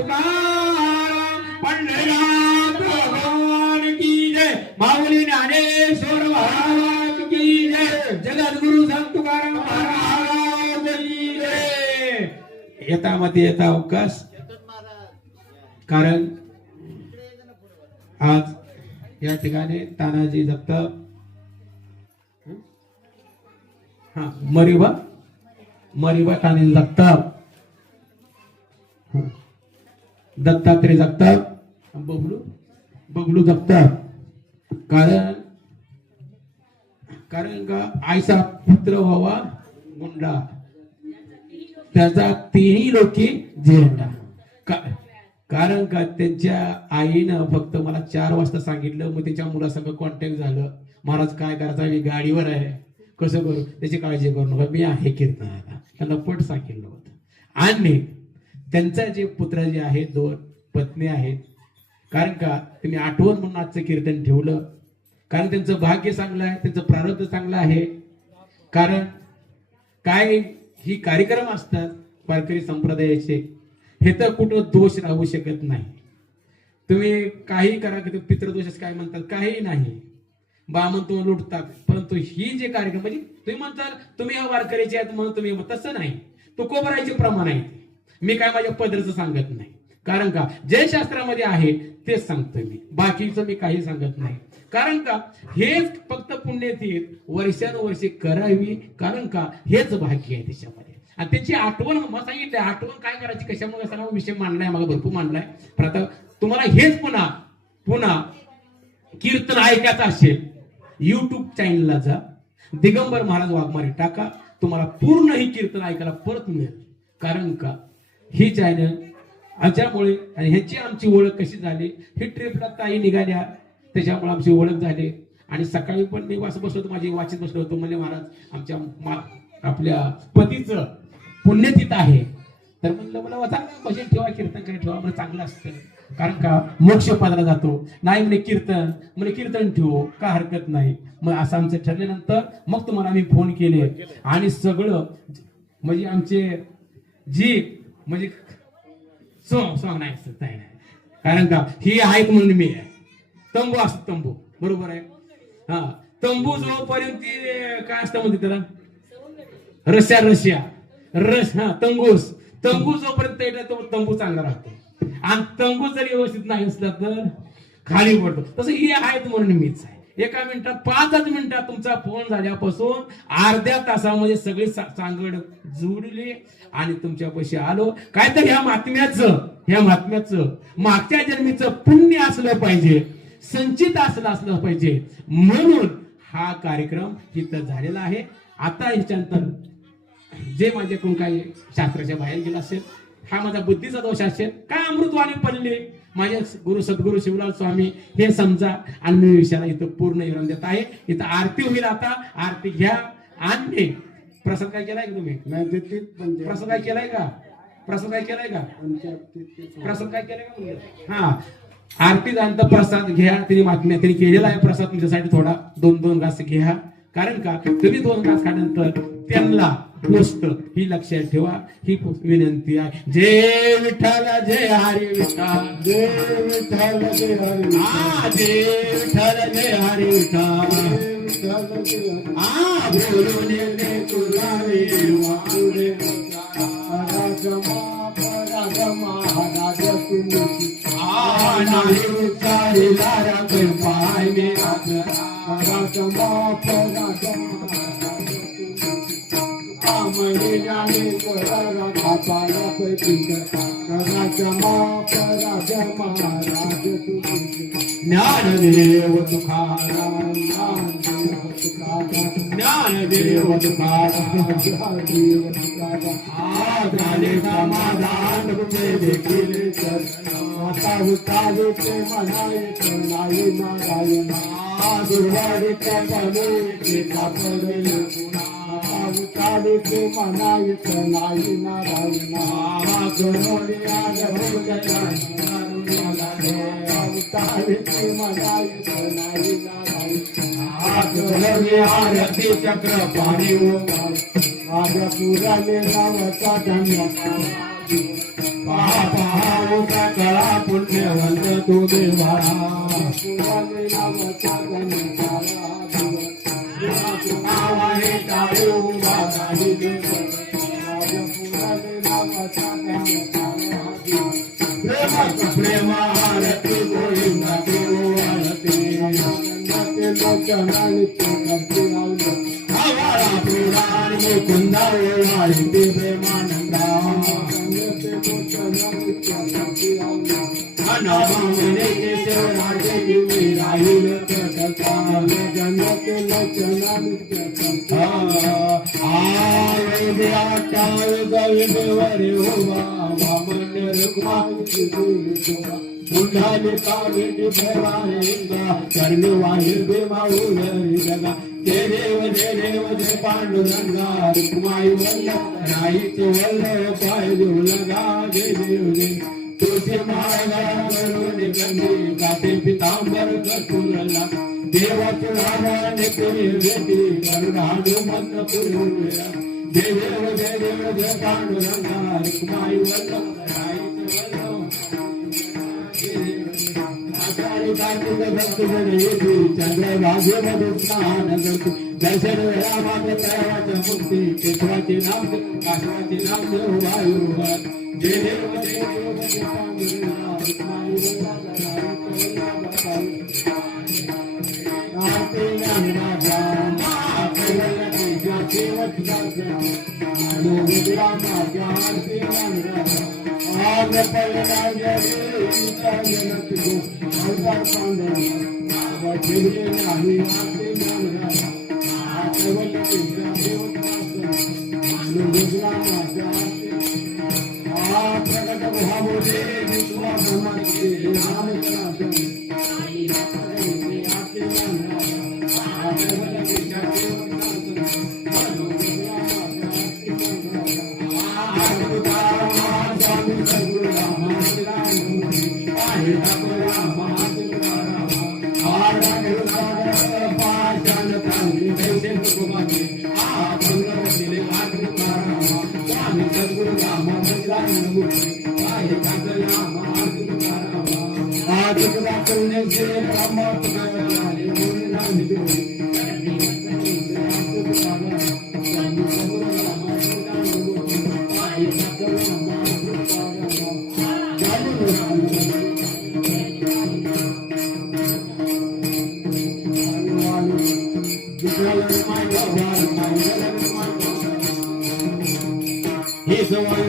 तुकाराम पंढरीनाथ भगवान की जय, माऊली ज्ञानेश्वर महाराज की जय, जगद्गुरु संत तुकाराम महाराज की जय. येता मध्ये येता अवकाश, कारण आज या ठिकाणी तानाजी जगताप मरिबा तानाजी जगताप, दत्तात्रय जगताप, बबलू जगताप. कारण का आईचा पुत्र व्हावा मुंडा, त्याचा तिन्ही लोकी झेंडा. कारण का त्यांच्या आईनं फक्त मला 4 वाजता सांगितलं, मग त्यांच्या मुलासंग कॉन्टॅक्ट झालं. महाराज काय करायचं, मी गाडीवर आहे, कसं करू, त्याची काळजी करू नका, मी आहे कीर्तनाला. त्यांना पट सांगितलं होतं. आणि त्यांचा जे पुत्र जे आहेत, 2 पत्नी आहेत. कारण का तुम्ही आठवण म्हणून आजचं कीर्तन ठेवलं, कारण त्यांचं भाग्य चांगलं आहे, त्यांचं प्रारब्ध चांगलं आहे. कारण काय ही कार्यक्रम असतात वारकरी संप्रदायाचे, हे तर कुठं दोष राहू शकत नाही. तुम्ही काही करा, पितृदोष काय म्हणतात, काही नाही, बामण तुम्ही लुटतात. परंतु ही जे कार्यक्रम म्हणजे तुम्ही म्हणताल तुम्ही या वारकरीचे आहेत म्हणून तुम्ही, तसं नाही. तो कोबरायचे प्रमाण आहे. मी काय माझ्या पदरचं सांगत नाही. कारण का जे शास्त्रामध्ये आहे तेच सांगतोय मी, बाकीचं मी काही सांगत नाही. कारण का हेच फक्त पुण्यतीर्थ वर्षानुवर्षे करावी. कारण का हेच भाग्य आहे त्याच्यामध्ये. आणि त्याची आठवण मग सांगितलं, आठवण काय करायची, कशामुळे असा विषय मांडलाय, मला भरपूर मांडलाय. पण आता तुम्हाला हेच पुन्हा कीर्तन ऐकायचं असेल, युट्यूब चॅनलला जा, दिगंबर महाराज वाघमारे टाका, तुम्हाला पूर्ण ही कीर्तन ऐकायला परत मिळेल. कारण का ही चॅनल आमच्यामुळे आणि ह्याची आमची ओळख कशी झाली, ही ट्रिपला ताई निघाल्या त्याच्यामुळे आमची ओळख झाली. आणि सकाळी पण मी बसलो होतो, माझी वाचित बसलो होतो, म्हणजे महाराज आमच्या आपल्या पतीचं पुण्यतिथी आहे, तर म्हणलं मला चांगलं भजन ठेवा, कीर्तन करे ठेवा, मला चांगलं असतं. कारण का मोक्ष पदाला जातो नाही म्हणे कीर्तन ठेवू, का हरकत नाही. मग असं आमचं ठरल्यानंतर मग तुम्हाला आम्ही फोन केले. आणि सगळं म्हणजे आमचे जी म्हणजे सॉंग नाही, कारण का ही आहेत म्हणून मी आहे. तंबू असत, तंबू बरोबर आहे. हा, तंबू जोपर्यंत काय असतं म्हणते त्याला, रस्या तंबू जोपर्यंत येतो तो तंबू चांगला राहतो. आणि तंबू जर व्यवस्थित नाही असला तर खाली पडतो. तसं हे आहेत म्हणून मीच आहे. एका मिनिटात 5 मिनिटात तुमचा फोन झाल्यापासून अर्ध्या तासामध्ये सगळी सांगड जुळली आणि तुमच्या पैसे आलो. काय तर ह्या महात्म्याचं मागच्या जन्मीचं पुण्य असलं पाहिजे, संचित असलं पाहिजे, म्हणून हा कार्यक्रम इथं झालेला आहे. आता ह्याच्यानंतर जे माझ्याकडून काही शास्त्राच्या बाहेर गेला असेल, हा माझा बुद्धीचा दोष असेल, काय अमृतवाणी पडले माझे गुरु सद्गुरु शिवलाल स्वामी हे समजा. आणि मी विषयाला इथं पूर्ण विराम देत आहे. इथं आरती होईल. आता आरती घ्या. आणि प्रसाद काय केलाय का तुम्ही? प्रसाद काय केलाय का? प्रसाद काय केलाय का? हा, आरती झाल्यानंतर प्रसाद घ्या. तिने महात्म्या तिने केलेला आहे प्रसाद तुमच्यासाठी थोडा 2-2 घास घ्या. कारण का तुम्ही 2 घास खाल्यानंतर त्यांना पोचत, ही लक्षात ठेवा. ही विनंती आहे. जय विठ्ठल जय हरी विठ्ठल, जय विठ्ठल जय हरी विठ्ठल, जय विठ्ठल जय हरी विठ्ठल. बोलून तुलावे वाकुडे महाराज तुम्ही नाही उचारिला राग पाय मे ज्ञानदेव तुकाराम, ज्ञानदेव तुकाराम, झाले समाधान तुझे देखील आता उतारे ते म्हणायच नाही नारायण, दुर्वाडीच्या पडे पडले उतारे ते म्हणायच नाही नारायण, उतारे ते म्हणायच नाही नारायण. आरती चक्र पाणी माझ्या पुराने नावाचा धन्यवाद. पहा पहा सकळा पुण्यवंत तू देवा नावाने टाळे उभा काही प्रेमारती गोविंदा आवाळा पुराण मुकुंदा ओवाळी प्रेमानंदा नामाने केशवराजे दिवे राहील कथा गविंदवरे उभा वामन रुक्माई मुंडाने कावेटी भवारेंगा कर्णवाही बेमाऊरी जगा जय देव जय पांडुरंगा रुक्माई वल्ल राईचे वल्ल पाय देऊ लगा जय देव जय तुझे माळा करून गंधी गाते पितांबर कटुरला देवाचे नावाने तुझे भेटी करुणाडू मंत पुरुला जय देव जय पांडुरंगा रुक्माई वल्ल राईचे वल्ल कार्तिक भक्तजन येती चंद्र भागेमध्ये स्नान करते दर्शन वेळा मात्र तयावाच्या मुक्ती केशवाचे नाम काशवाचे नाम वायू जय देव जय पांडुरंगा रुक्माई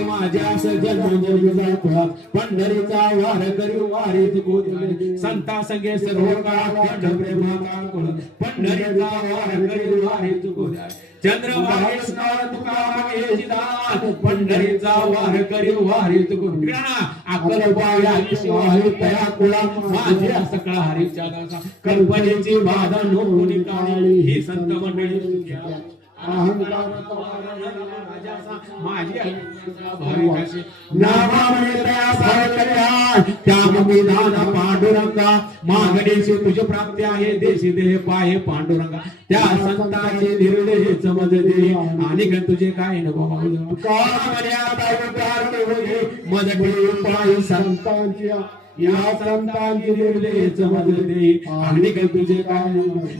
माझ्या पंढरीचा वार करी वारीत गोधडी संता संगे सर्व काळ प्रेमा काळ पंढरीचा वार करी वारीत गोधडी चंद्रभागे स्नान तुका मागेची दान पंढरीचा वार करी वारीत गोधडी अकल पायाची शिवाही तया कुळा माझ्या सकळा हरीच्या दासा कल्पनेची बाधा नोंदणी काळी ही संत मंडळी पांडुरंगा मागणीची तुझी प्राप्ती आहे देशी देह पाहे पांडुरंगा त्या संतांचे निर्णय समज दे आणि तुझे काय नको मदती पाय संतांची या संतांची निर्णय समज दे आणि तुझे काय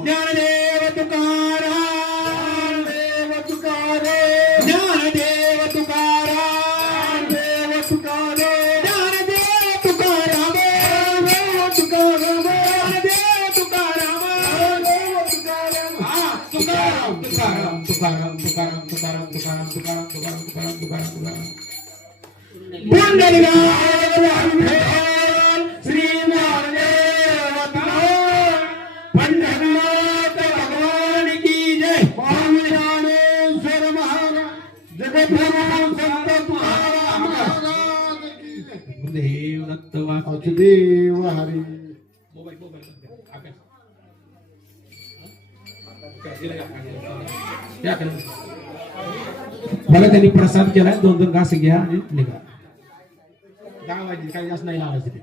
ज्ञानदेव तुकाराम ज्ञानदेव तुकाराम देव तुकाराम ज्ञानदेव तुकाराम देव तुकाराम ज्ञानदेव तुकाराम देव तुकाराम तुकाराम तुकाराम तुकाराम तुकाराम तुकाराम तुकाराम तुकाराम तुकाराम तुकाराम तुकाराम तुकाराम श्री ज्ञानदेव पंढरनाथ भगवान की जय ज्ञानेश्वर महाराज जगद्गुरु संत महाराज की जय देव दत्त वासुदेव हरी बघा त्यांनी प्रसाद केलाय 2-2 घास घ्या आणि निघा 10 वाजले काही जास्त नाही लावायचे ते